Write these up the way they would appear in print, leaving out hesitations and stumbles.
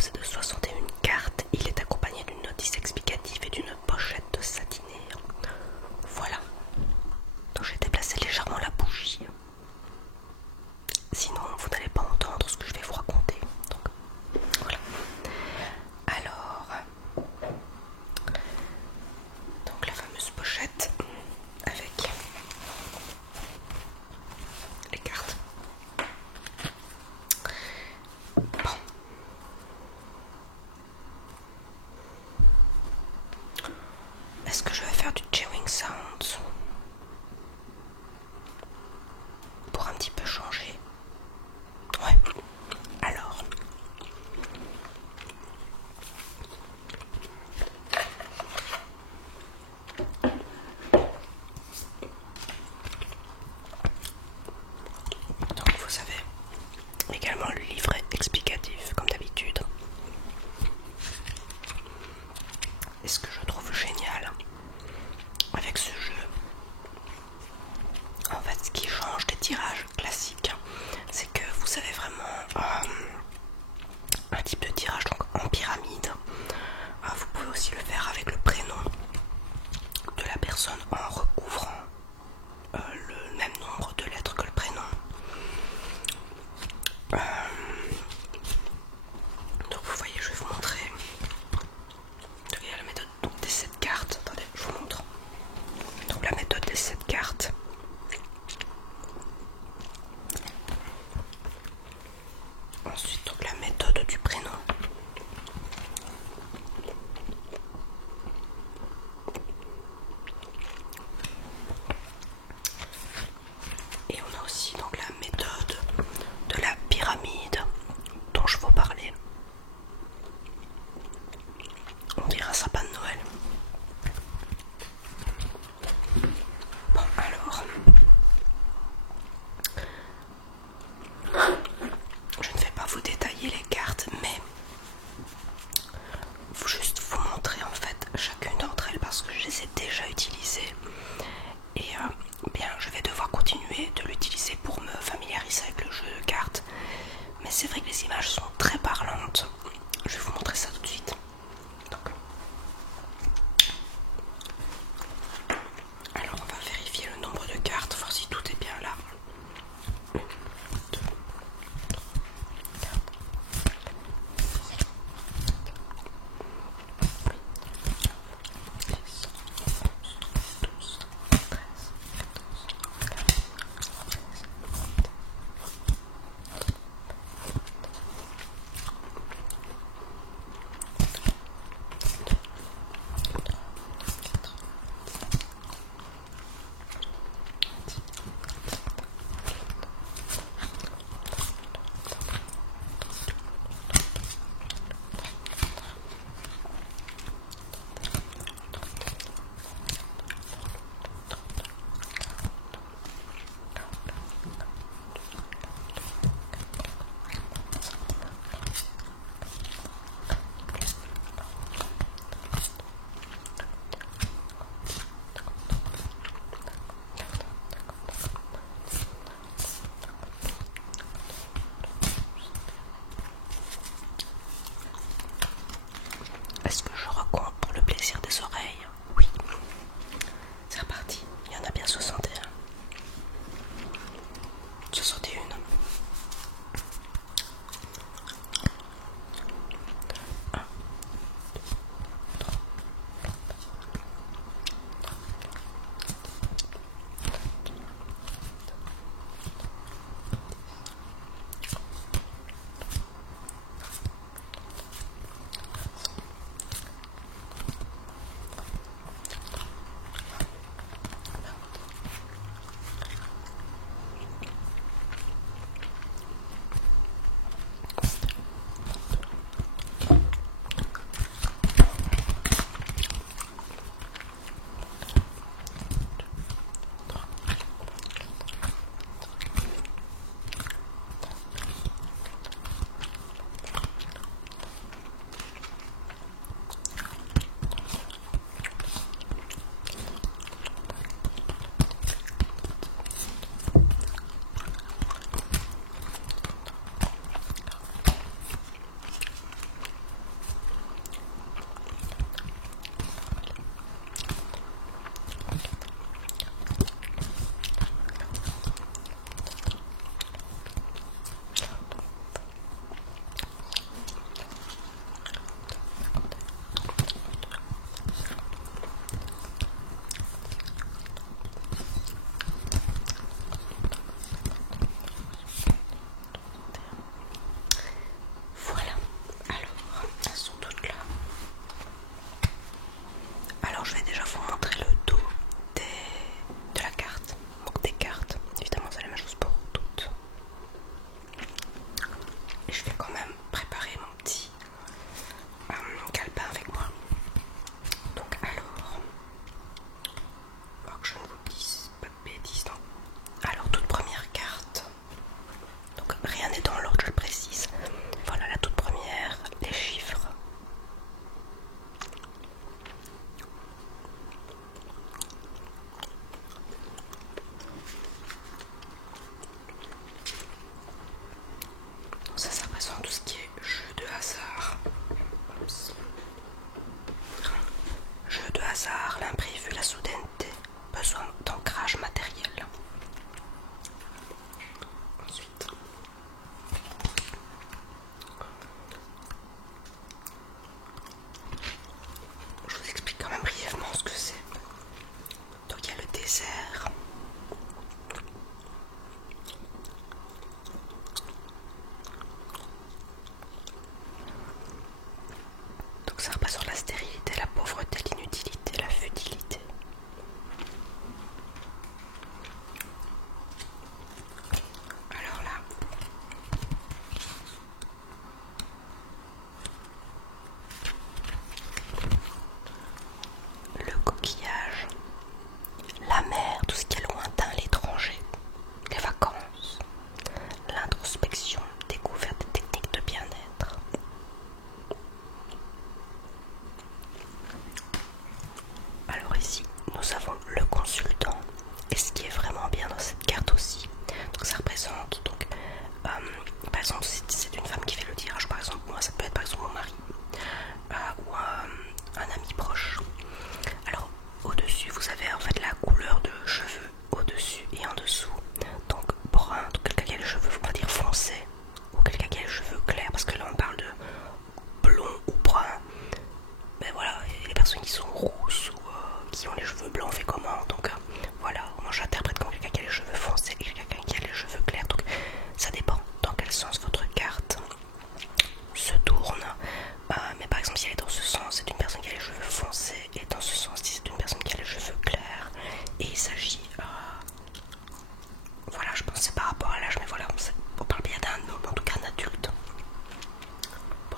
composé de 61 cartes. Il est accompagné d'une notice explicative et d'une pochette satinée. Voilà. Donc j'ai déplacé légèrement la bougie. Sinon vous n'allez pas entendre ce que je vais vous raconter. Donc voilà. Alors, donc la fameuse pochette avec les cartes. Bon.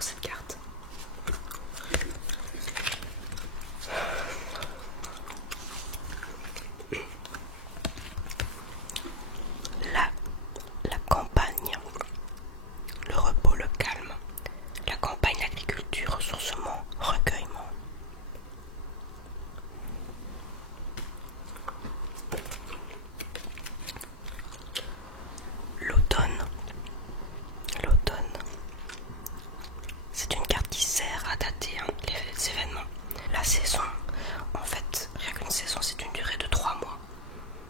Alors cette carte, la campagne, le repos, le calme, la campagne, l'agriculture, ressourcement, recueillement. L'automne, c'est une carte qui sert à dater les événements. La saison, en fait, rien qu'une saison, c'est une durée de 3 mois.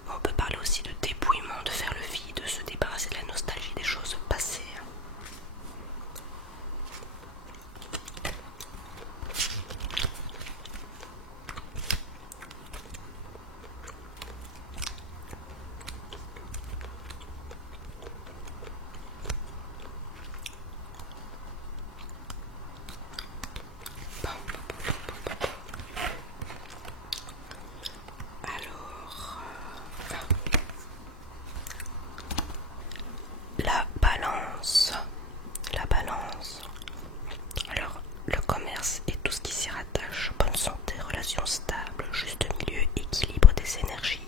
On peut parler aussi de dépouillement, de faire le vide, de se débarrasser de la nostalgie des choses passées. La balance. Alors, le commerce et tout ce qui s'y rattache, bonne santé, relations stables, juste milieu, équilibre des énergies.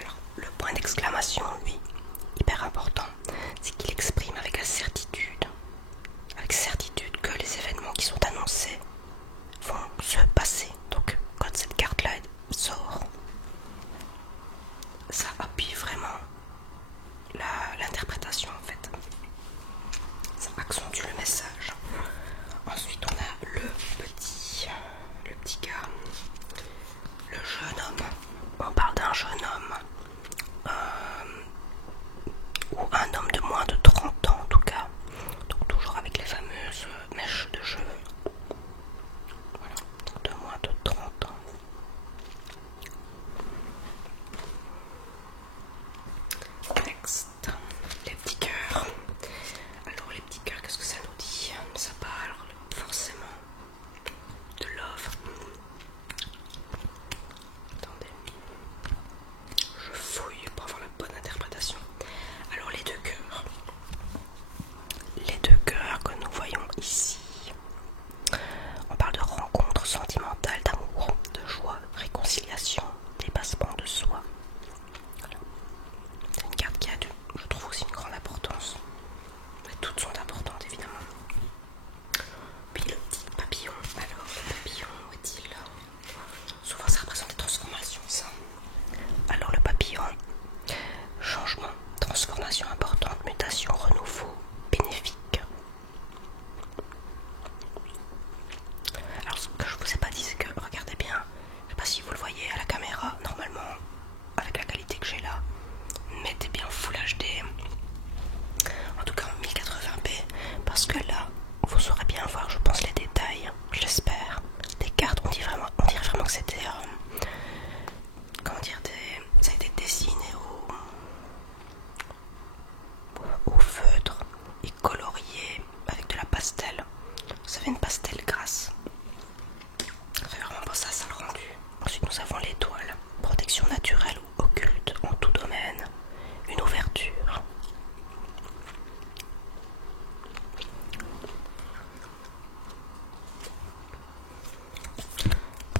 Alors, le point d'exclamation, lui, hyper important, c'est qu'il exprime avec certitude que les événements qui sont annoncés vont se passer. Donc, quand cette carte-là sort, ça appuie vraiment l'interprétation en fait. Ça accentue le message. Ensuite on a le petit gars, le jeune homme. On parle d'un jeune homme ou un homme de moins de 30 ans en tout cas. Donc toujours avec les fameuses mèches de cheveux. Voilà, donc de moins de 30 ans. Next, les petits cœurs. Alors les petits cœurs, qu'est-ce que ça nous dit? Ça parle forcément de love. Attendez, je fouille pour avoir la bonne interprétation. Alors les deux cœurs que nous voyons ici, on parle de rencontres sentimentales, d'amour, de joie, réconciliation, dépassement de soi. Voilà. C'est une carte qui a, je trouve, aussi une grande importance. Mais toutes sont importantes évidemment. Puis le petit papillon. Alors le papillon, où est-il? Souvent ça représente des transformations, ça. Alors le papillon, changement, transformation importante, mutation, renouveau, bénéfique. Alors ce que je vous ai pas dit, c'est que regardez bien, je sais pas si vous le voyez à la caméra, normalement avec la qualité que j'ai là, mettez bien Full HD, en tout cas en 1080p, parce que là vous saurez bien voir, je pense, les détails, j'espère, des cartes. On dirait vraiment que c'était comment dire, ça a été dessiné au feutre et colorié avec de la pastel. Vous savez, une pastel grasse. Ça fait vraiment penser à ça le rendu. Ensuite nous avons l'étoile, protection naturelle ou occulte en tout domaine, une ouverture.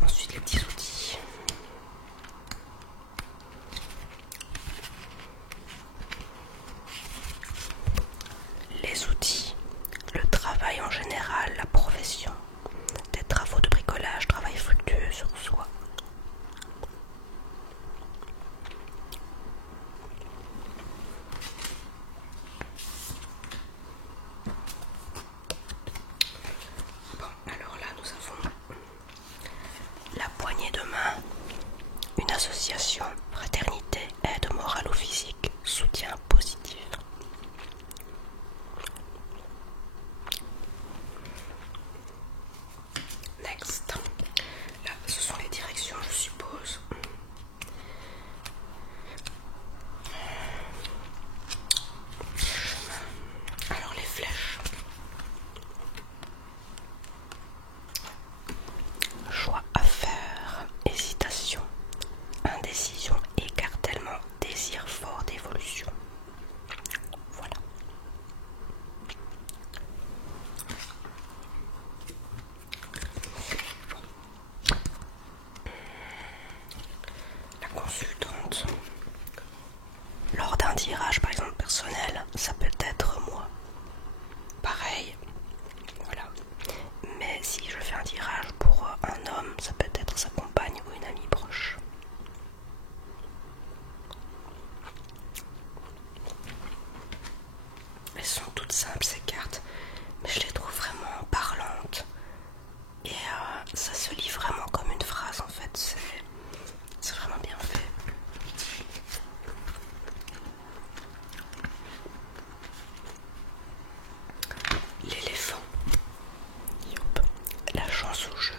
Ensuite les petits outils. Les outils, le travail en général, la profession, des travaux de bricolage, travail fructueux sur soi. Bon, alors là nous avons la poignée de main, une association, fraternité, aide morale ou physique, soutien positif. sont toutes simples ces cartes, mais je les trouve vraiment parlantes. Et ça se lit vraiment comme une phrase en fait, c'est vraiment bien fait. L'éléphant. Youp. La chance au jeu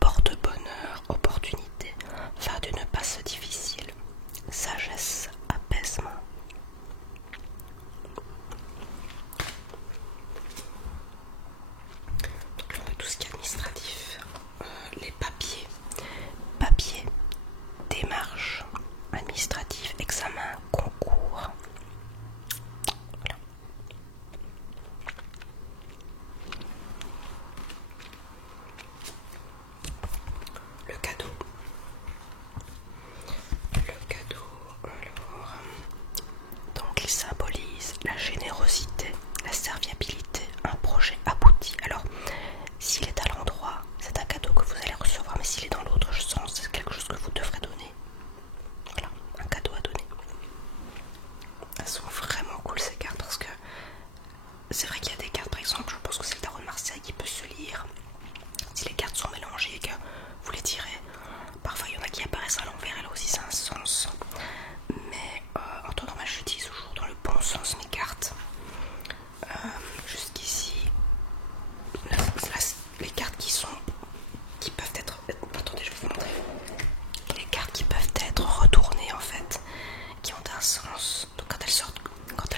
porte bonheur, opportunité, fin d'une passe difficile, sagesse, apaisement. Donc là on a tout ce qui est administratif, les papiers, démarches administratives, examen, concours. Voilà. Le cadeau. Alors, donc il symbolise la générosité, la serviabilité, un projet abouti. Alors, s'il est à l'endroit, c'est un cadeau que vous allez recevoir, mais s'il est dans l'autre sens, c'est quelque chose que vous devrez donner. Voilà, un cadeau à donner. Elles sont vraiment cool ces cartes parce que c'est vrai qu'il y a des cartes, par exemple, je pense que c'est le tarot de Marseille qui peut se lire. Si les cartes sont mélangées et que vous les tirez, parfois il y en a qui apparaissent à l'envers, et là aussi c'est un sens. Mais en temps normal, j'utilise toujours dans le bon sens mes cartes. Jusqu'ici, là, les cartes qui peuvent être... Attendez, je vais vous montrer. Les cartes qui peuvent être retournées en fait, qui ont un sens. Donc quand elles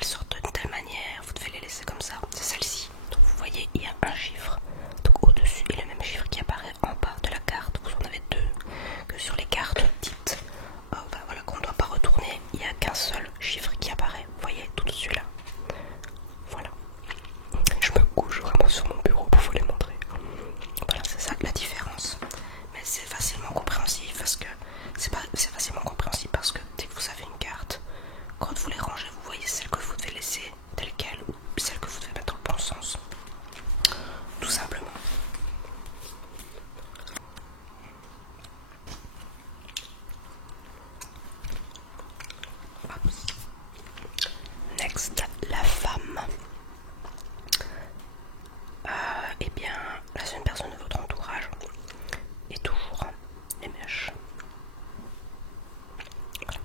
sortent d'une telle manière, vous devez les laisser comme ça. C'est celle-ci. Donc vous voyez, il y a un chiffre. Donc au-dessus, et le même chiffre qui apparaît en bas de la carte. Vous en avez deux que sur les cartes dites. Voilà, qu'on ne doit pas retourner. Il n'y a qu'un seul chiffre qui apparaît. Vous voyez, tout dessus là. Voilà. Je me couche vraiment sur mon bureau pour vous les montrer. Voilà, c'est ça la différence. Mais c'est facilement compréhensible parce que c'est facilement compréhensible parce que dès que vous avez une carte, quand vous les rangez, vous voyez celle que vous devez laisser telle quelle ou celle que vous devez mettre dans le bon sens. Tout simplement. Next, la femme. Eh bien, là c'est une personne de votre entourage. Et toujours les mèches. Voilà.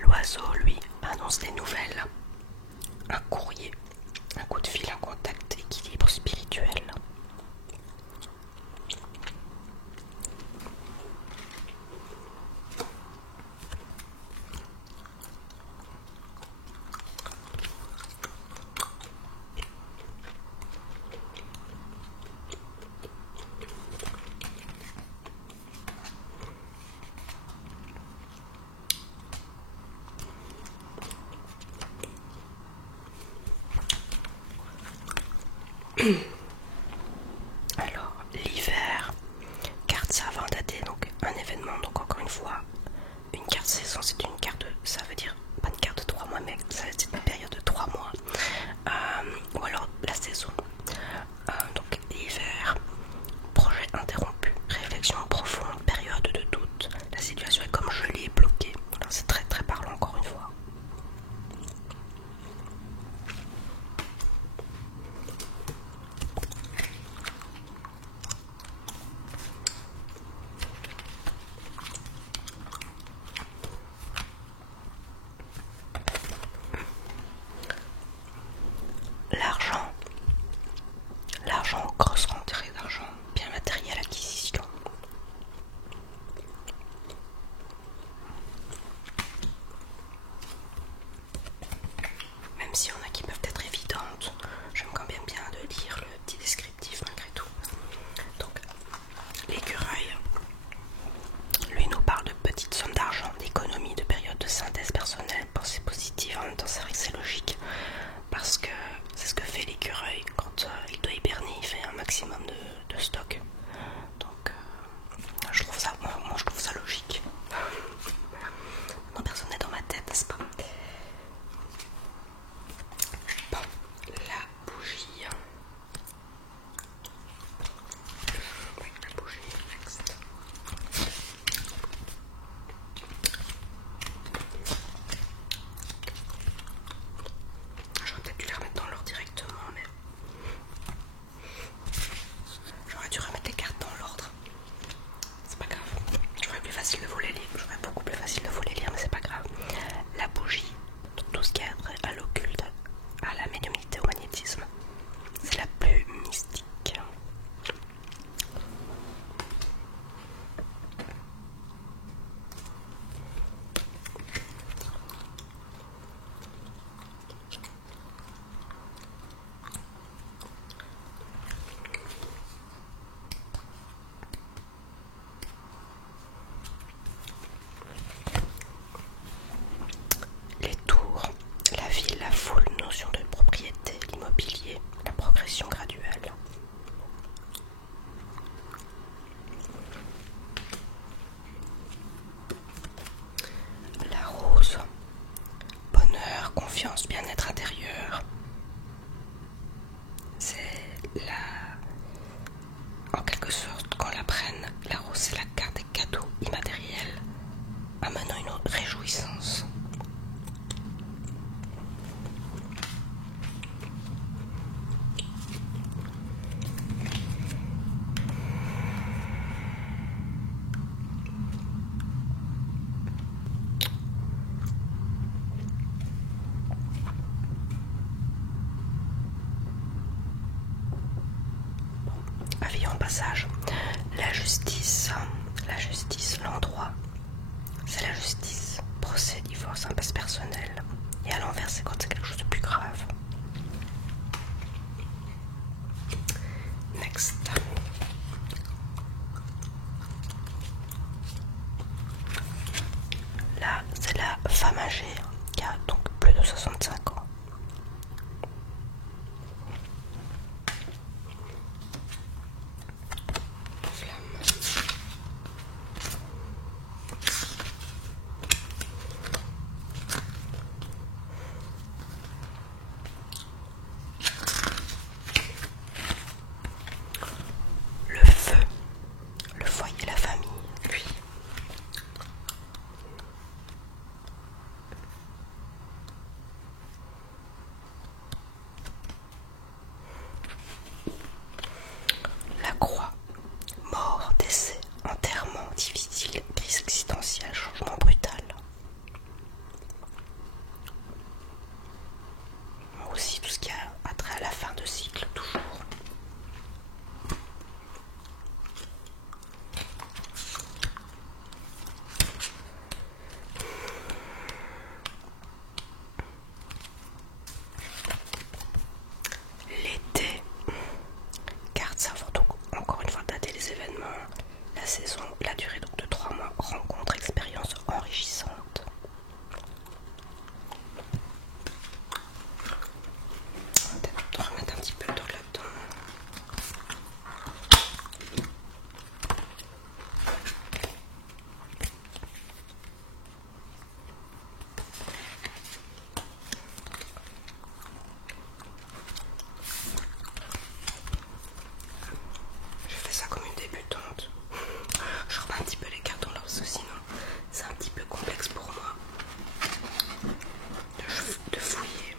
L'oiseau, lui, annonce des nouvelles. Un courrier, un coup de fil, un contact, équilibre spirituel. Alors, l'hiver, carte savant daté, donc un événement, donc encore une fois, une carte saison, c'est une carte, ça veut dire pas une carte de 3 mois, mais c'est une période de 3 mois, ou alors la saison. Donc l'hiver, projet interrompu, réflexion profonde, période de doute, la situation est comme gelée, bloquée. Voilà, c'est très très parlant encore une fois. L'argent, grosse rentrée d'argent, bien matériel, acquisition. Même s'il y en a qui peuvent être évidentes, j'aime quand même bien de lire le petit descriptif malgré tout. Donc, l'écureuil, lui nous parle de petites sommes d'argent, d'économie, de période de synthèse personnelle, pensée positive. En même temps, c'est vrai que c'est logique parce que c'est ce que fait l'écureuil quand il doit hiberner, il fait un maximum passage. La justice, l'endroit, c'est la justice. Procès, divorce, impasse personnelle. Et à l'envers, c'est quand c'est quelque chose de plus grave. Next. Là, c'est la femme âgée qui a donc plus de 65 ans. Le feu, le foyer, la famille, lui. La croix, mort, décès, enterrement, difficile, crise existentielle, changement brutal. Aussi tout ce qui a trait à la fin de cycle, toujours. L'été, carte servant donc encore une fois dater les événements, la saison, la durée donc de 3 mois, rencontre, expérience enrichissante. On va peut-être remettre un petit peu d'eau là-dedans. Je fais ça comme une débutante. Je remets un petit peu les cartes dans l'ordre parce que sinon c'est un petit peu complexe pour moi de fouiller.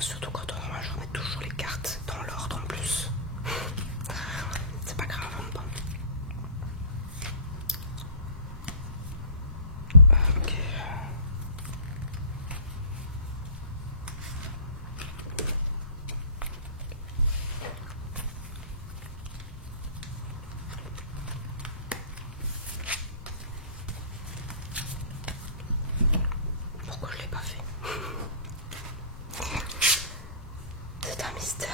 Surtout quand moi je remets toujours les cartes dans l'ordre en plus. C'est pas grave, hein, ok. Pourquoi je l'ai pas fait? C'est un mystère.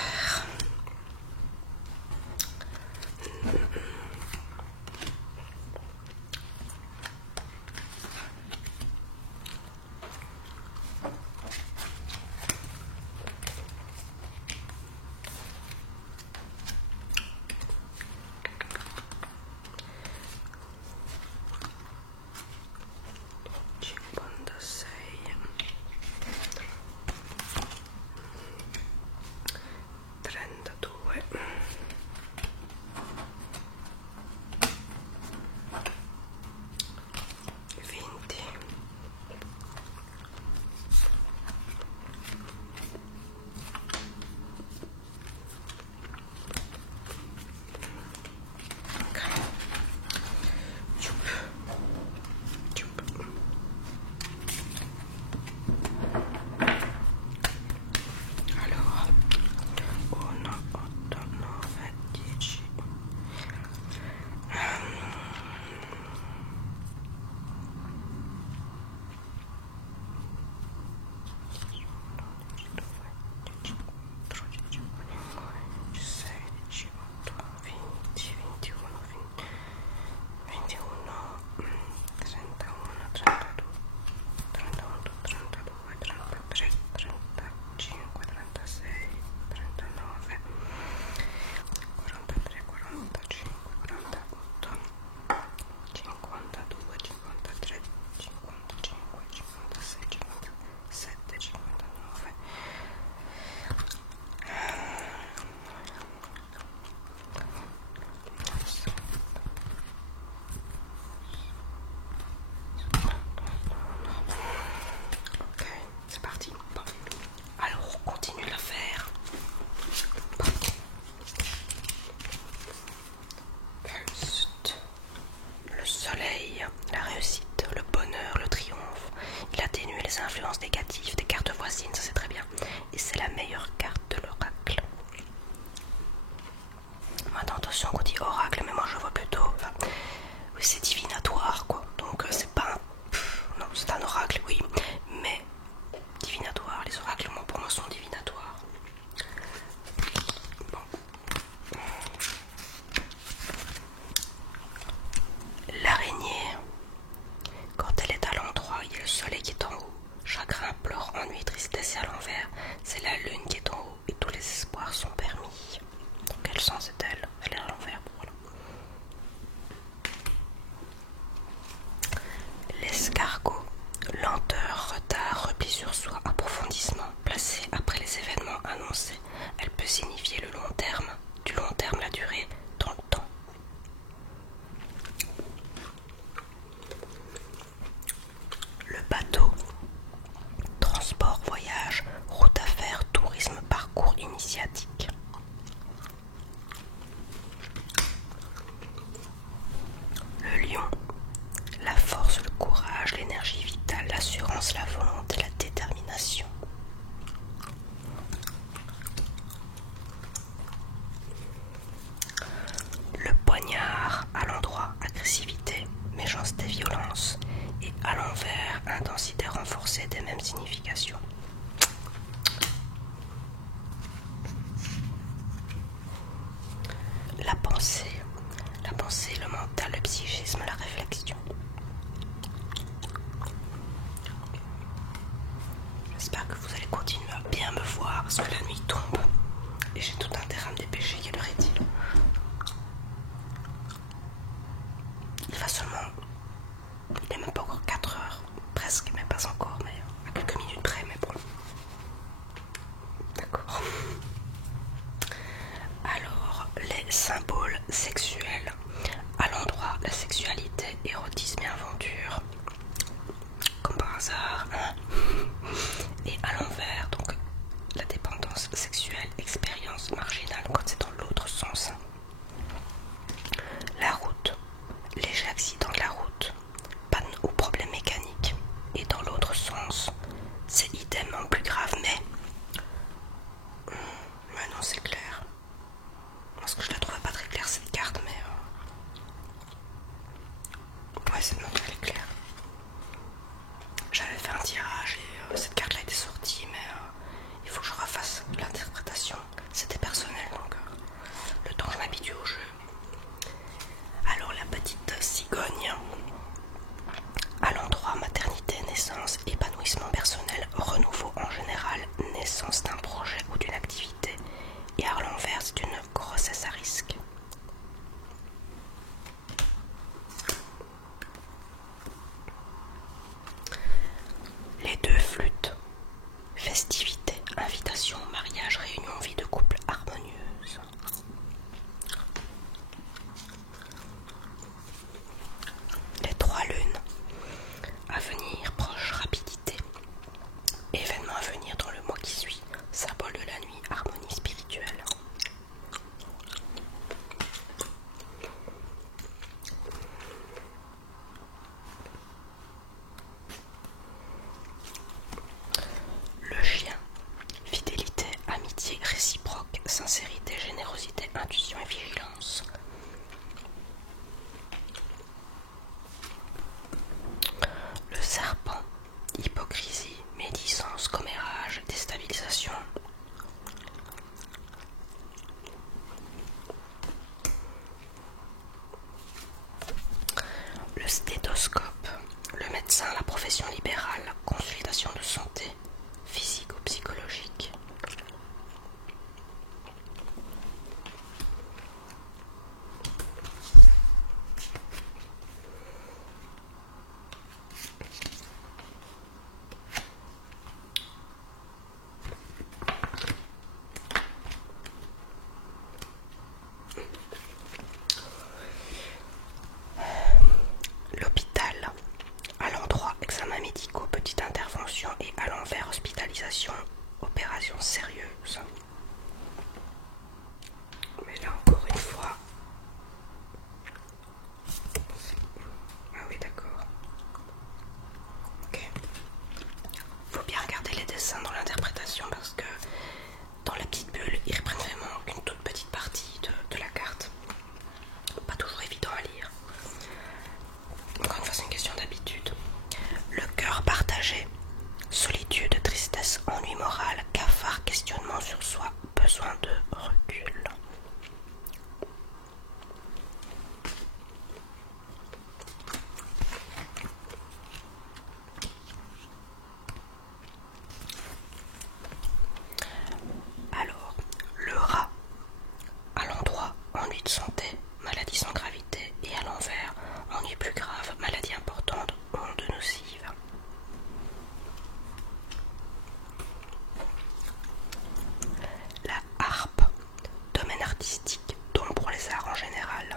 Cinquantasei. les influences négatives des cartes voisines, ça c'est très bien. Et c'est la meilleure carte de l'oracle. Maintenant attention qu'on dit oracle, mais moi je vois plutôt... Enfin, oui, c'est divinatoire quoi. Donc c'est pas un... non, c'est un oracle, oui. Mais divinatoire, les oracles moi, pour moi sont divinatoires. Bon. L'araignée, quand elle est à l'endroit, il y a le soleil qui est en haut. Chagrin, pleurs, ennui, tristesse et à l'envers. C'est la lune qui est en haut et tous les espoirs sont permis. Dans quel sens est-elle? Elle est à l'envers, voilà. L'escargot, lenteur, retard, repli sur soi, approfondissement, placé après les événements annoncés. Elle peut signifier le long terme, du long terme la durée dans le temps. Le bateau, transport, voyage, route à faire, tourisme, parcours initiatique. Le lion, la force, le courage, l'énergie vitale, l'assurance, la volonté, la détermination. Le poignard, à l'endroit, agressivité, méchanceté, violence, et à l'envers, intensité renforcée des mêmes significations. La pensée, le mental, le psychisme, la réflexion. J'espère que vous allez continuer à bien me voir parce que la nuit tombe et j'ai tout intérêt à me dépêcher. Quelle heure est-il? Il va seulement... il n'est même pas encore 4 heures, presque, mais pas encore, mais à quelques minutes près, mais bon. D'accord. Alors, les symboles sexuels. À l'endroit, la sexualité, érotisme et aventure. Comme par hasard, hein. Et à l'envers, donc la dépendance sexuelle, expérience marginale, quand c'est dans l'autre sens. La route, léger accident de la route, panne ou problème mécanique. Et dans l'autre sens, c'est idem en plus grave, mais non, c'est clair. Parce que je la trouvais pas très claire cette carte, mais ouais, non, elle est claire. J'avais fait un tirage et cette carte là était sortie, mais il faut que je refasse l'interprétation. C'était personnel, donc le temps que je m'habitue au jeu. Alors la petite cigogne, à l'endroit maternité, naissance, épanouissement personnel, renouveau en général, naissance d'un projet ou d'une activité, et à l'envers c'est une grossesse à risque. Les deux flûtes, festivité, invitation, mariage, réunion, vie de couple harmonieuse. Les trois lunes, avenir, proche, rapidité, événement à venir dans le mois qui suit, symbole de la nuit, harmonie spirituelle. Le chien, fidélité, amitié, réciproque, sincérité, générosité, intuition et vigilance. Le serpent, hypocrisie, médisance, commérage, déstabilisation. Le stéthoscope, le médecin, la profession libérale, consultation de santé, physique ou psychologique. L'hôpital, à l'endroit examens médicaux, petite intervention et à l'envers hospitalisation, opération sérieuse. Mais là encore une fois... ah oui d'accord. Ok. dessin dans l'interprétation parce que dans la petite bulle, ils reprennent vraiment qu'une toute petite partie de la carte. Pas toujours évident à lire. Encore une fois, c'est une question d'habitude. Le cœur partagé. Solitude, tristesse, ennui moral, cafard, questionnement sur soi, besoin de recul. Alors, le rat. À l'endroit, ennui de santé, maladie sans gravité, et à l'envers, ennui plus grave, maladie importante, onde nocive. La harpe, domaine artistique, don pour les arts en général.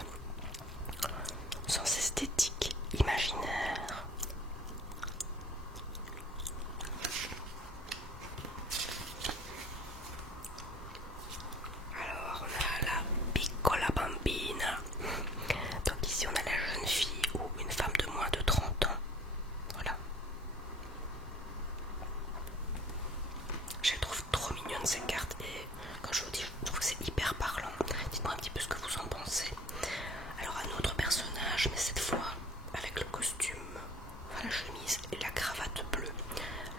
Sens esthétique, imaginaire. Alors on a la piccola bambina. Donc ici on a la jeune fille ou une femme de moins de 30 ans. Voilà. Je les trouve trop mignonnes ces cartes et quand je vous dis, je trouve que c'est hyper parlant. Dites-moi un petit peu ce que vous en pensez. Alors un autre personnage, mais cette fois avec le costume, enfin la chemise et la cravate bleue.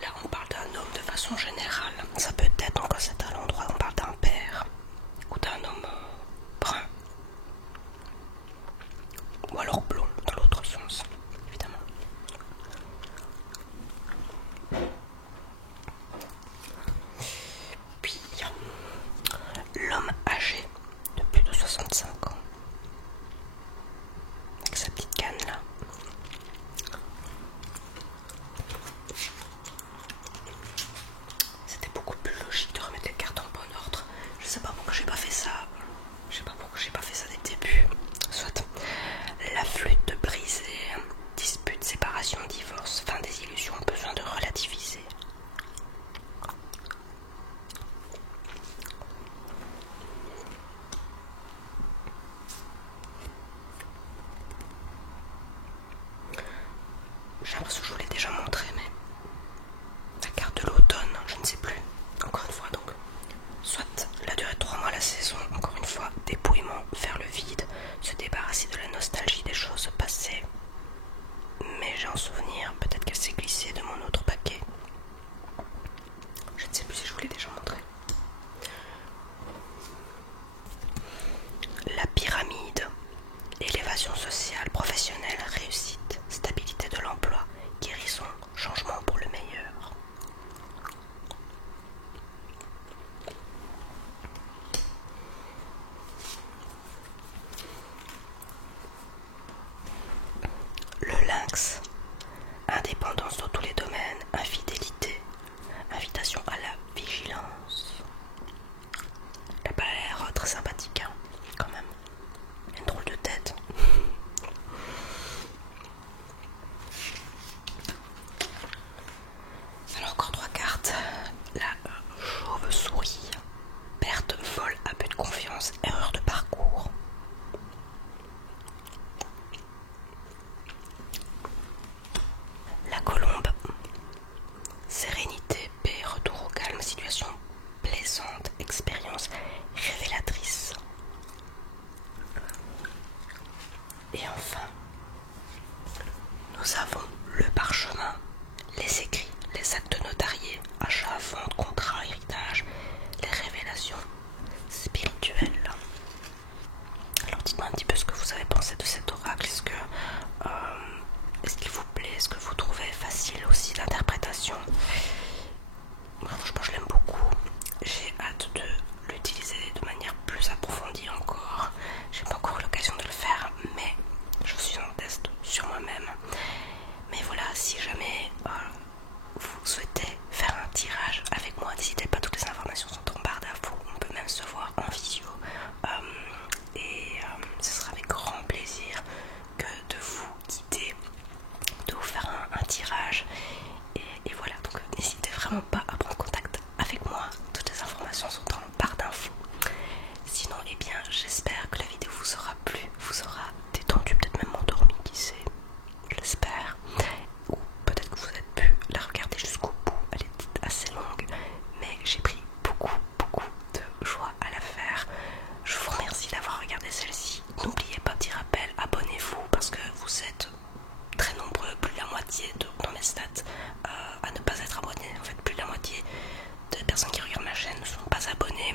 Là on parle d'un homme de façon générale. Ça peut être donc quand c'est à l'endroit on parle d'un père ou d'un homme brun. Ou alors blond dans l'autre sens, évidemment. Puis l'homme âgé de plus de 65 ans. Avec sa petite canne là. C'était beaucoup plus logique de remettre les cartes en bon ordre. Je sais pas pourquoi j'ai pas fait ça. Je sais pas pourquoi j'ai pas fait ça dès le début. Soit la flûte brisée, dispute, séparation, divorce, fin des illusions, besoin de relativiser. J'ai l'impression que je vous l'ai déjà montré, mais la carte de l'automne, je ne sais plus. Encore une fois, donc, soit la durée de 3 mois la saison, encore une fois, dépouillement, faire le vide, se débarrasser de la nostalgie des choses passées. Mais j'ai en souvenir, peut-être qu'elle s'est glissée de mon autre paquet. Je ne sais plus si je vous l'ai déjà montré. La pyramide, élévation sociale, professionnelle, réussite, stabilité de l'emploi, guérison, changement pour le meilleur. Le lynx, indépendance dans tous les domaines, infidélité, invitation à la vigilance. Elle a pas l'air très sympathique, hein, quand même. Elle a une drôle de tête. Alors encore 3 cartes. La chauve-souris, perte, vol, abus de confiance, erreur de parcours. La colombe, sérénité, paix, retour au calme, situation plaisante, expérience révélatrice. Et enfin, nous avons le parchemin, les écrits, les actes notariés, achats, ventes, contrats, héritage, les révélations spirituelles. Alors dites-moi un petit peu ce que vous avez pensé de cet oracle. Est-ce qu'il vous plaît? Est-ce que vous trouvez facile aussi l'interprétation? Franchement je l'aime beaucoup. J'ai hâte de l'utiliser de manière plus approfondie encore. J'ai pas encore eu l'occasion de le faire, mais je suis en test sur moi-même. Mais voilà, si jamais vous souhaitez faire un tirage avec moi, n'hésitez pas, toutes les informations sont en barre d'infos. On peut même se voir en visio. Ce sera avec grand plaisir que de vous guider, de vous faire un tirage. Et voilà, donc n'hésitez vraiment pas à prendre contact avec moi. Toutes les informations sont en barre d'infos. Sinon, eh bien, j'espère que la vidéo vous aura plu, vous aura détendu, peut-être même endormi, qui sait. Je l'espère. Ou peut-être que vous avez pu la regarder jusqu'au bout. Elle est assez longue. voyez dans mes stats à ne pas être abonné. En fait, plus de la moitié des personnes qui regardent ma chaîne ne sont pas abonnées.